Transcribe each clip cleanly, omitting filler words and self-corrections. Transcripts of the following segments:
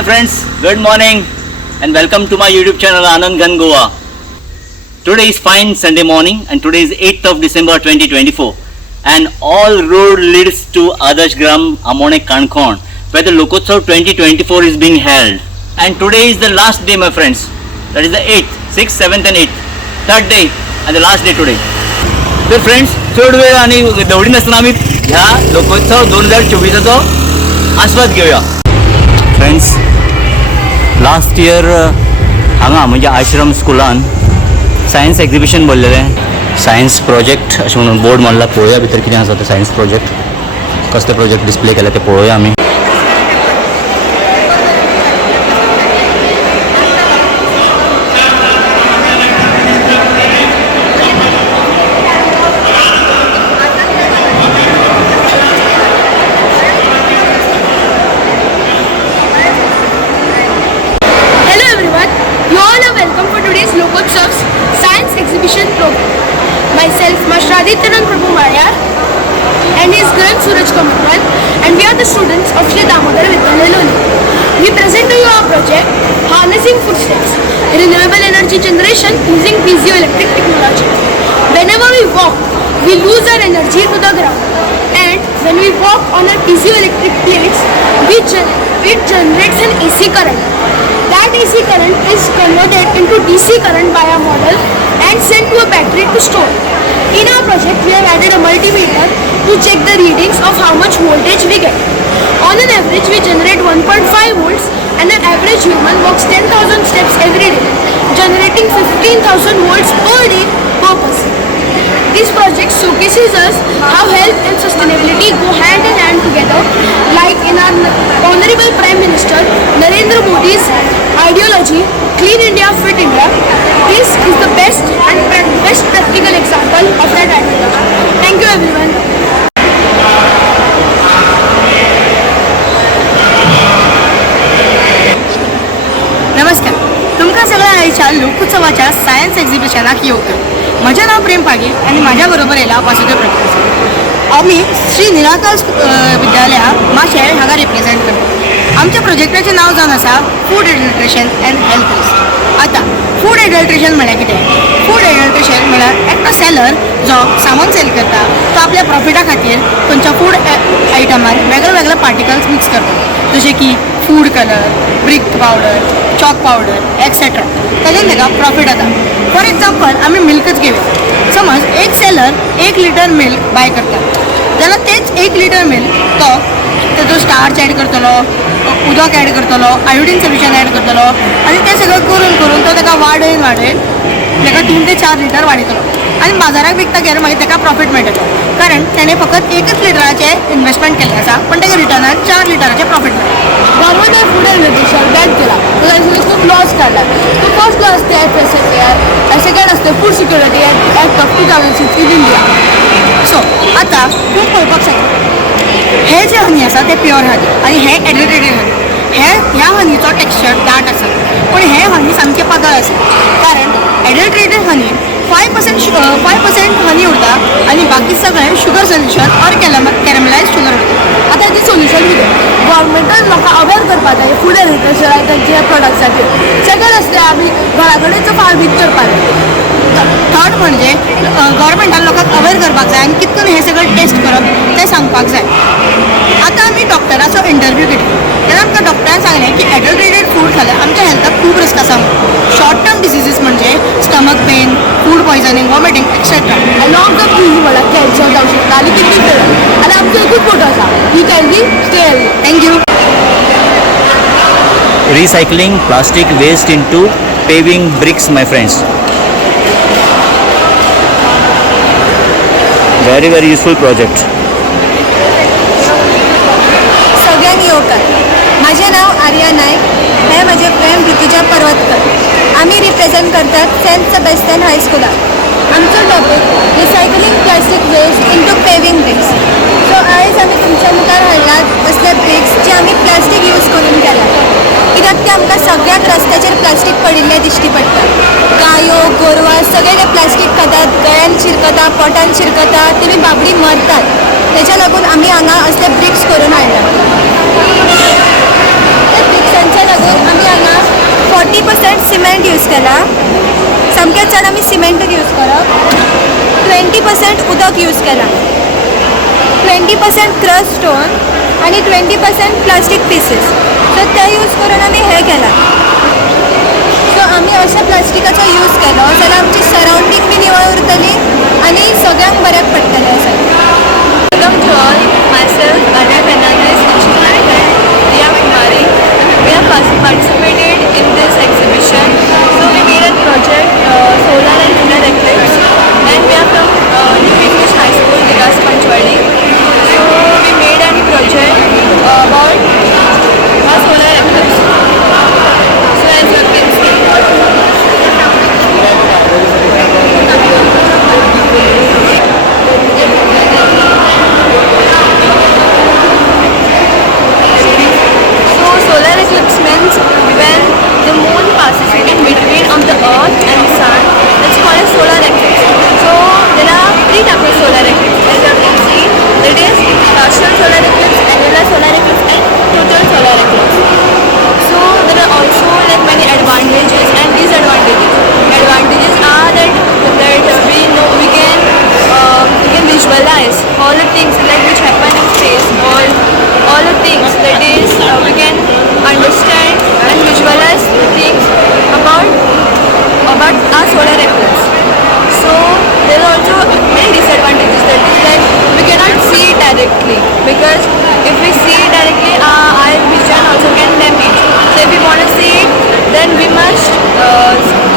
my friends, good morning and welcome to my YouTube channel Anand Ghan Goa. Today is fine Sunday morning and today is 8th of December 2024 and all road leads to Adarsh Gram Amone Kankhon where the Lokotsav 2024 is being held. And today is the last day my friends, that is the 8th, 6th, 7th and 8th, third day and the last day today. So friends, थोड वेळ आणि दौडी नसताना आम्ही ह्या लोकोत्सव 2024चा आस्वाद घेऊया. Friends, last year हांगा म्हणजे आश्रम स्कुलान सायन्स एक्झिबिशन भरलेलें. सायन्स प्रोजेक्ट अशें म्हणून बोर्ड मारला. पळोवया भितर कितें आसा तें सायन्स प्रोजेक्ट, कसले प्रोजेक्ट डिस्प्ले केले ते पळोवया आमी. Science exhibition program. Myself, Mashradithanan Prabhu Mayar, and his grand Suraj Kamatwal, and we are the students of Shri Damodar Vidyalaya Loni. We present to you our project, Harnessing Footsteps, Renewable Energy Generation using Piezoelectric Technology. Whenever we walk, we lose our energy to the ground, and when we walk on our piezoelectric plates, it generates an AC current. That AC current is converted into DC current by a model and sent to a battery to store. In our project, we have added a multimeter to check the readings of how much voltage we get. On an average, we generate 1.5 volts and an average human walks 10,000 steps every day, generating 15,000 volts per day per person. This project showcases us how health and sustainability go hand in hand together, like in our Honorable Prime Minister Narendra Modi's ideology, Clean India, Fit India. This is the best practical example of that ideology. Thank you everyone. नमस्कार, तुमकां सगळ्या आयच्या लोकोत्सवाच्या science एक्झिबिशनाक येवकार. म्हजें नाव प्रेम पागे आणि माझ्या येला वासुदेव प्रकाश. आम्ही श्री निराकार विद्यालया माशेळ हांगा रिप्रेझेंट करता. आमच्या प्रोजेक्टाचें नाव जावन आसा food adulteration and health risk. आतां फूड एडल्ट्रेशन म्हळ्यार कितें? फूड एडल्ट्रेशन म्हळ्यार एकटो सेलर जो सामान सेल करता तो आपल्या प्रॉफिटा खातीर खंयच्या फूड आयटमान वेगळे वेगळे पार्टिकल्स मिक्स करता, जशे की food colour, brick powder, chalk powder etcetera. ताच्यान ताका प्रॉफिट जाता. फॉर एक्झाम्पल आमी मिल्कच घेवया. समज एक सेलर 1 लिटर मिल्क बाय करता, जाल्यार तेच 1 लिटर मिल्क तो तेजो स्टार्च ॲड करतलो, उदक ॲड करतलो, आयोडीन सोल्युशन ॲड करतलो आणि ते सगळं करून तो ताका वाडयन ताका 3 ते 4 लिटर वाडयतलो आणि बाजाराक विकता गेल्यार मागीर ताका प्रॉफिट मेळटलो. कारण ताणें फकत 1च लिटराचे इन्वेस्टमेंट केल्लें आसा पण ताका रिटर्नान 4 लिटराचे प्रॉफिट मेळटा. गव्हर्नमेंट फूड एडल्ट्रेशन बॅन केला, त्याच्यामुळे खूप लॉस काढला. तो फर्स्ट लॉ असते FSSAI, सेकंड असते food security act of 2006 in India. So आतां तूं पळोवपाक शकता हे जे हनी आसा ते प्युअर हनी आणि हे एडल्ट्रेटेड हनी. ह्या हनीचो टेक्स्चर दाट आसा पण हे हनी सामकें पातळ आसा. कारण एडल्ट्रेटेड हनी 5% हनी उरता आणि बाकी सगळें शुगर सोल्युशन ऑर कॅरमलायज शुगर उरता. आता हेची सोल्युशन कितें? गव्हर्मेंटान लोकांक अवेअर करपाक जाय फूड एडल्ट्रेशन तेंचे प्रोडक्ट्स खातीर. सेकंड असते आमी घरा कडेनचो फार्मींग करपाक जाय. थर्ड म्हणजे गव्हर्मेंटान लोकांक अवेअर करपाक जाय आनी कितून हें सगळें टेस्ट करप तें सांगपाक जाय. आतां आमी डॉक्टराचो इंटरव्यू घेतलो तेन्ना आमकां डॉक्टरान सांगलें की एडल्ट्रेटेड फूड खाल्यार आमच्या हेल्थाक खूब रिस्क आसा. शॉर्ट टर्म डिसिजीस म्हणजे stomach pain, food poisoning, vomiting etcetera. Long term disease म्हळ्यार कॅन्सर जावं शकता आनी किडनी फेल. आनी आमचो एकूच फोटो आसा, ही healthy stay healthy. Thank you. Recycling plastic waste into paving bricks my friends. Very useful project. सगळ्यांनी येवकार. माझे नाव आर्या नायक, हे माझे फ्रेंड ऋतुजा पर्वतकर. आम्ही रिप्रेझेंट करतात सेंट सेबॅस्टियन हायस्कुलाक. आमचो topic recycling plastic waste into paving bricks. So आयज आमी तुमच्या मुखार हाडलात असले ब्रिक्स जे आमी प्लास्टीक यूज करून केल्यात. कित्याक ते आमकां सगळ्याक रस्त्याचेर प्लास्टीक पडिल्लें दिश्टी पडटा. गायो गोरवां सगळे ते प्लास्टीक खातात, गळ्यान शिरकता, पोटान शिरकता, तेमी बाबडी मरतात. तेच्या लागून आमी हांगा असले ब्रिक्स करून हाडला. त्या ब्रिक्सांच्या सिमेंट यूज केला. सामकें चड आमी सिमेंटूच यूज करप. 20% उदक यूज केला. 20% क्रश स्टोन आणि 20% प्लास्टीक पीसीस. सो ते यूज करून आमी हें केलां. सो आमी अशा प्लास्टिकाचो यूज केलो जाल्यार आमची सरावंडींग बी निवळ उरतली आणि सगळ्यांक बऱ्याक पडटलें अशें. Welcome to all. Myself, Arya Fernandez, Lakshmi Riya Kumari. We have participated in this exhibition. So we made a project, solar and lunar eclipse, and we are from New English High School, Vikas Panchwadi. So we made a project about a solar eclipse. So as you can see. Solar eclipse means when the moon passes in between of the earth and sun. It's called a solar eclipse. So there are three types of solar eclipse. As you can see, it is partial solar eclipse, annular solar eclipse, and total solar eclipse. So there are also like many advantages and disadvantages. Advantages are that we know we can visualize all the things like which happen in space, all the things that is we can understand and visualize things about our solar eclipse. So there are also many disadvantages, that is that we cannot see it directly, because if we see it directly our eye vision also can damage. So if we want to see it, then we must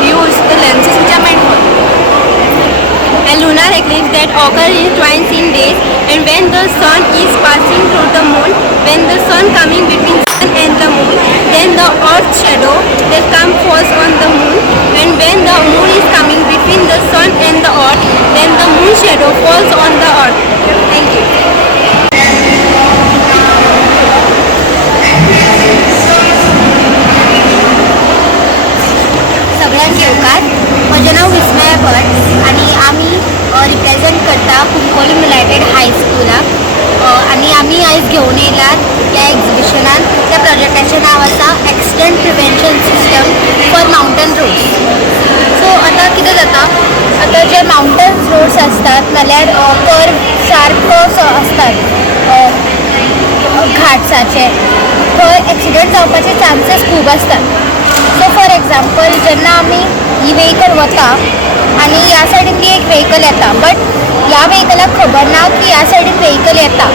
use the lenses which are meant for it. A lunar eclipse that occurs in twice in days, and when the sun is passing through the moon, when the sun coming between sun and the moon, then the earth's shadow that come falls on the moon, and when the moon is coming between the sun and the earth, then the moon shadow falls on the earth. Thank you. सगळ्यांक येवकार. म्हजें नांव विस्मया भट आनी आमी represent करता कुंकोली मिलायटेड हाय स्कुलाक. आनी आमी आयज घेवन येयलात ह्या एक्झिबिशनान. त्या प्रोजेक्टाचें नांव आसा accident prevention system for mountain roads. So आतां कितें जाता, आतां जे माउंटन रोड्स आसतात नाल्यार कर्व सारको आसतात घाट्साचे, थंय एक्सिडेंट जावपाचे चान्सीस खूब आसतात. सो फॉर एग्जाम्पल जेन्ना आमी ही वेहिकल वता आनी ह्या सायडीन ती एक वेहिकल येता, बट ह्या वेहिकलाक खबर ना की ह्या सायडीन वेहिकल येता.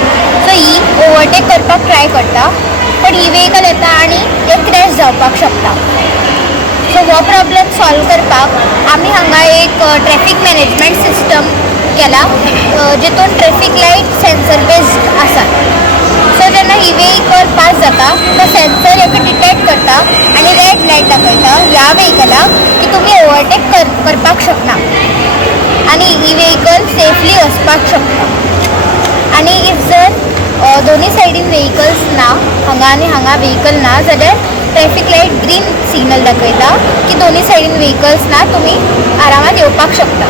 सो ही ओवरटेक करपाक ट्राय करता, पण ही वेहिकल येता आनी एक क्रॅश जावपाक शकता. सो हो प्रॉब्लेम सॉल्व करपाक आमी हांगा एक ट्रॅफिक मॅनेजमेंट सिस्टम केला, जितून ट्रॅफिक लायट सेन्सर बेस्ड आसात. सो जेन्ना ही वेहिकल पास जाता तो सेन्सर एक डिटेक्ट करता आनी रेड लायट दाखयता ह्या वेहिकलाक की तुमी ओवरटेक करपाक शकना आनी ही वेहिकल सेफली वचपाक शकता. आनी इफ जर दोनी सायडीन वेहिकल्स ना, हांगा आनी हांगा वेहिकल ना, जाल्यार ट्रॅफिक लायट ग्रीन सिग्नल दाखयता की दोनी सायडीन वेहिकल्स ना, तुमी आरामात येवपाक शकता.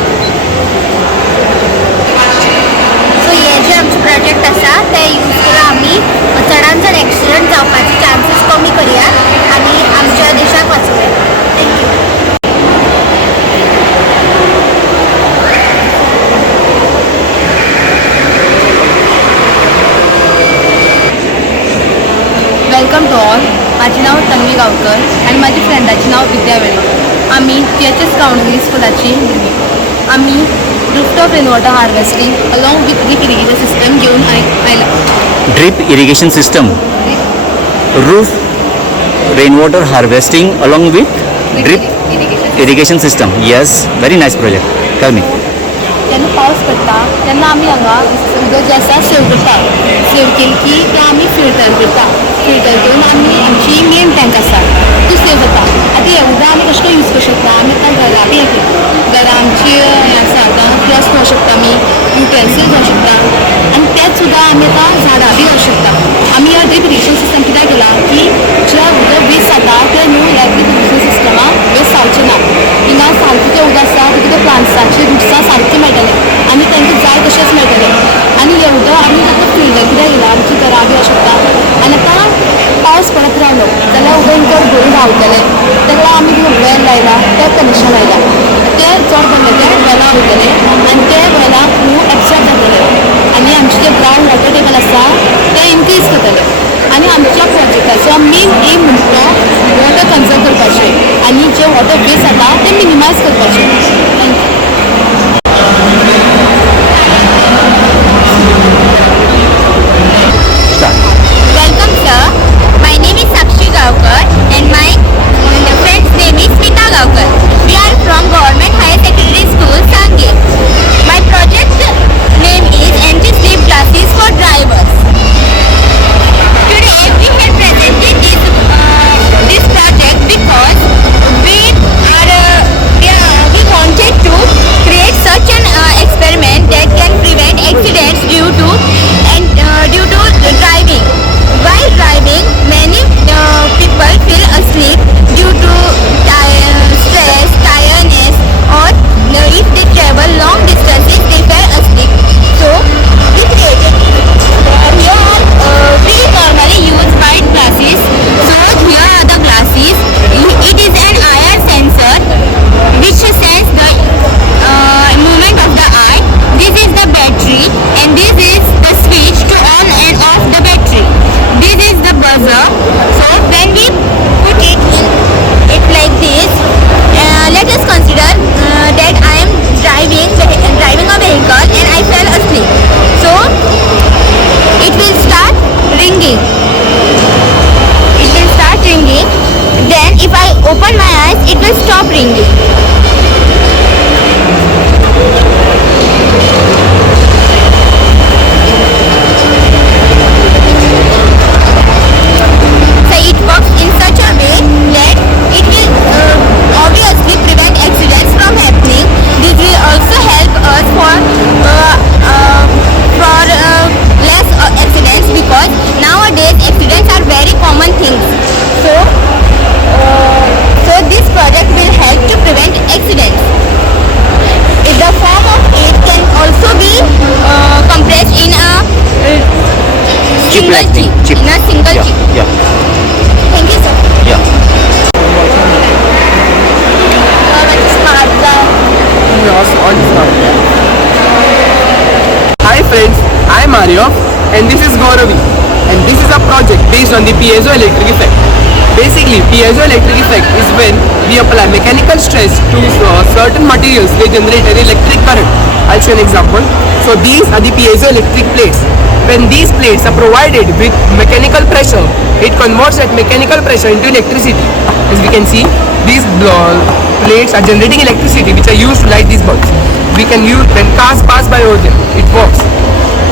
सो हे जे आमचे प्रोजेक्ट आसा ते यूज करून आमी चडांत चड एक्सिडंट जावपाचे चान्सीस कमी करयात आनी आमच्या देशाक वाचोवया. थँक्यू. Welcome to all. माझे नाव तन्वी गावकर आणि माझ्या फ्रेंडाचे नाव विद्या वेळे. आम्ही THS काउंसिलिंग स्कुलाची भुरगीं. आम्ही rooftop rainwater harvesting along with drip irrigation system घेऊन आयला. Drip irrigation system, roof rainwater harvesting along with drip irrigation system. Yes, very nice project. Tell me. जेन्ना पावस पडटा तेन्ना आमी हांगा उदक जें आसा सेव करता. सेव केली की तें आमी फिल्टर करता. फिल्टर करून आमी आमची मेन टँक आसा ती सेव जाता. आतां हें उदक आमी कशें यूज करूं शकता, आमी आतां घरा बी घरा आमची हें आसा आतां प्लस घालूं शकता, आमी युटेन्सील्स घालूं शकता आनी तेंच उदक आमी आतां झाडां बी घालूं शकता. आमी ह्या ड्रीप इरिगेशन सिस्टम कित्याक केला की जें उदक वेस्ट जाता तें न्हू ह्या ड्रीप इरिगेशन सिस्टमाक वेस्ट जावचें ना. हिंगा सारकें जें उदक आसा तें तुका प्लांट्साची रुट्सां सारकें मेळटलें आनी तांकां जाय तशेंच मेळटलें. आनी हें उदक आमी आतां फिल्टर कित्याक येयला, आमची घरा बी घालूं शकता. आनी आतां पावस पडत रावलो जाल्यार उदक भितर भरून रावतलें, तेन्ना आमी वेल लायला ते कनेक्शन लायला ते चड करून ते वेला वयतले आनी ते वेला खूब एब्सॉर्ब जातले आनी आमचे जे ग्रावंड वॉटर टेबल आसा ते इनक्रीज करतले आनी आमच्या प्रोजेक्टाचो मेन एम म्हणटा तो वॉटर कन्जर्व करपाचें आनी जे वॉटर वेस्ट जाता ते मिनिमायज करपाचें. Thank you. Welcome sir. My name is Sakshi Gaukar and my friend's name is Smita Gaukar. We are from Government Higher Secondary School, Sangir. My project name is anti-slip glasses for drivers. Today we have presented this project because we wanted to create such an experiment that can prevent accidents due to driving. While driving, many people feel asleep due to stress, tiredness, or if they travel long distances, they fell asleep. So, we created we normally use white glasses. So, here are the glasses. It is an IR sensor which senses the movement of the eye. This is the battery, and this is the switch to on and off the battery. This is the buzzer. So when we put it like this, let us consider that I am driving a vehicle and I fell asleep. So it will start ringing. It will start ringing. Then if I open my eyes, it will stop ringing. So it works in such a way that it will obviously prevent accidents from happening. This will also help us for less accidents because nowadays accidents are very common things. So this project will help to prevent accidents. The form of it can also be compressed in a single chip. Yeah. Thank you, sir. Yeah. Hi friends, I am Mario and this is Gauravi and this is a project based on the piezoelectric effect. Basically, piezoelectric effect is when we apply mechanical stress to certain materials, they generate an electric current. I'll show an example. So these are the piezoelectric plates. When these plates are provided with mechanical pressure, it converts that mechanical pressure into electricity. As we can see, these plates are generating electricity which are used to light these bulbs. We can use when cars pass by over them, it works.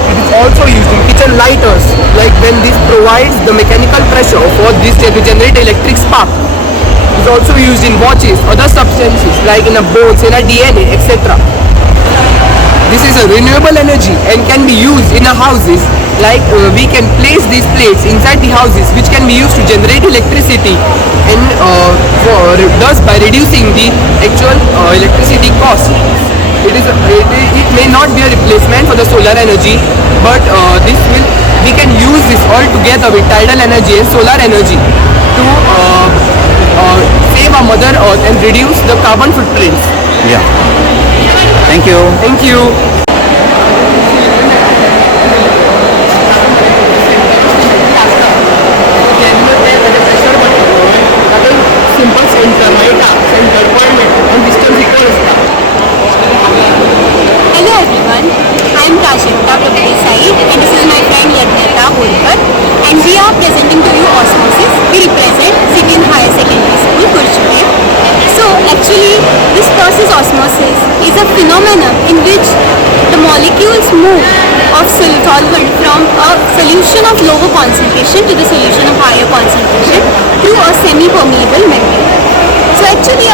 It is also used in kitchen lighters, like when this provides the mechanical pressure for this to generate electric spark. It is also used in watches, other substances like in a bones, in a DNA, etc. This is a renewable energy and can be used in our houses, like we can place these plates inside the houses which can be used to generate electricity and thus by reducing the actual electricity cost. It may not be a replacement for the solar energy, but we can use this all together with tidal energy and solar energy to save our mother earth and reduce the carbon footprints. Yeah. Thank you. Thank you. Simple center, center point and distance equal असता. Hello everyone, I am Rajendra Prabhadesai and this is my friend Yadnita Holkar and we are presenting to you Osmosis. We represent City Higher Secondary School, Kurchule. So actually this process osmosis is a phenomenon in which the molecules move of solvent from a solution of lower concentration to the solution of higher concentration to a semi-permeable membrane. So actually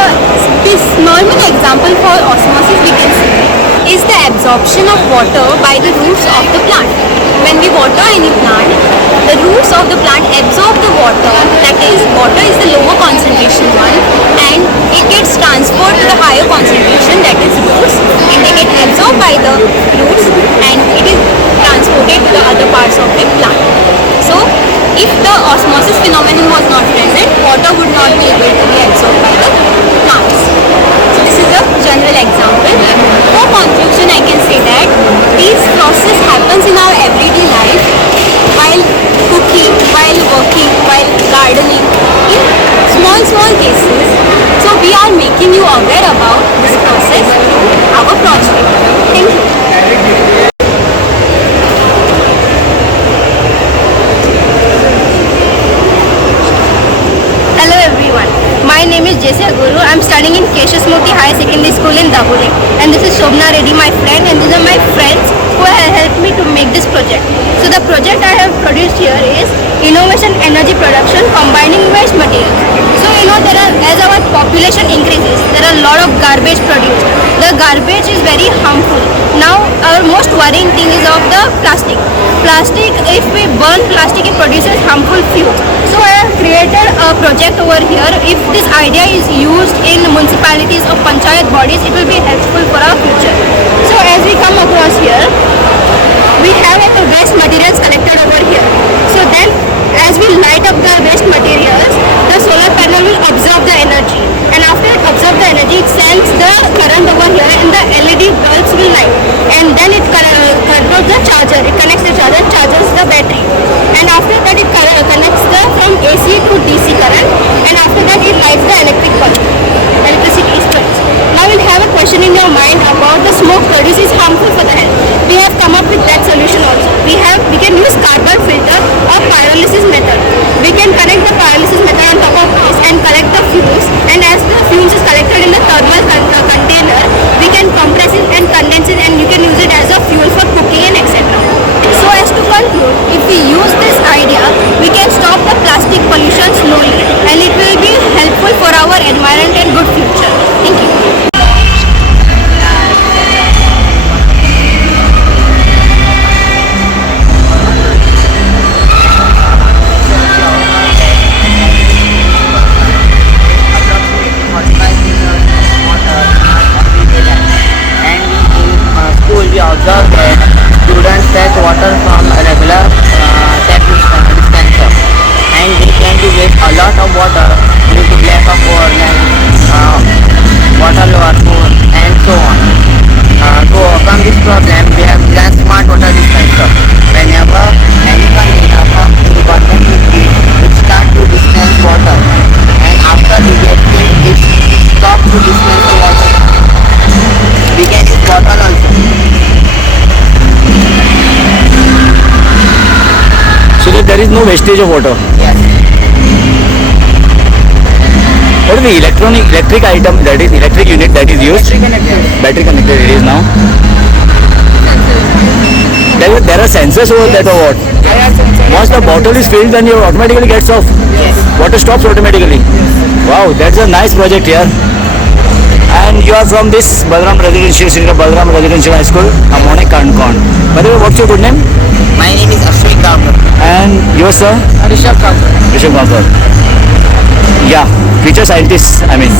this normal example for osmosis we can see is the absorption of water by the roots of the plant. When we water any plant, the roots of the plant absorb the water, that is water is the lower concentration one, and it gets transferred to the higher concentration, that is roots, and they get absorbed by the roots and it is transported to the other parts of the plant. So if the osmosis phenomenon was not present, water would not be able to be absorbed by the are making you aware about this process through our project. Thank you. Hello everyone, my name is Jesya Guru. I'm studying in Keshasmurthy High Secondary School in Dabole. And this is Shobna Reddy, my friend, and these are my friends who have helped me to make this project. So the project I have produced here is Innovation Energy Production Combining Waste Materials. So as our population increases, there are a lot of garbage produced. The garbage is very harmful. Now our most worrying thing is of the plastic. Plastic, if we burn plastic, it produces harmful fuels. So I have created a project over here. If this idea is used in municipalities or panchayat bodies, it will be helpful for our future. So as we come across here, we have the waste materials collected over here. So then as we light up the waste materials, the solar panel will absorb the energy. And after it absorbs the energy, it sends the current over here and the LED bulbs will light. And then it controls the charger. It connects the charger, charges the battery. And after that it connects the from AC to DC current. And after that it lights the electric bulb. Electricity is produced. Now you'll have a question in your mind about the smoke produced is harmful for the health. We have come up with that solution also. We can use carbon filter or pyrolysis method. We can connect the pyrolysis method on top of this and collect the fumes. And as the fumes is collected in the thermal container, we can compress it and condense it, and you can use it as a fuel for cooking and etc. So as to conclude, if we use this idea, we can stop the plastic pollution slowly, and it will be helpful for our environment and good future. Thank you. We observe that students fetch water from a regular tap dispenser, and they tend to waste a lot of water due to lack of water lower flow and so on. To overcome this problem, we have designed smart water dispenser. Whenever any container comes in contact with it starts to dispense water, and after we get filled, it stops to dispense the water. We can use bottle also. So that there is no wastage of water. Yes. What is the electric item, that is electric unit that is used? Battery connected it is now. There are sensors over that or what? Once the bottle is filled, then it automatically gets off. Yes. Water stops automatically. Wow, that's a nice project here. And you are from this Balram Residential High School, Amone Kankon. By the way, what's your good name? My name is Ashwin Kampur. And yours, sir? Rishabh Kampur. Rishabh Kampur. Yeah, future scientists, I mean.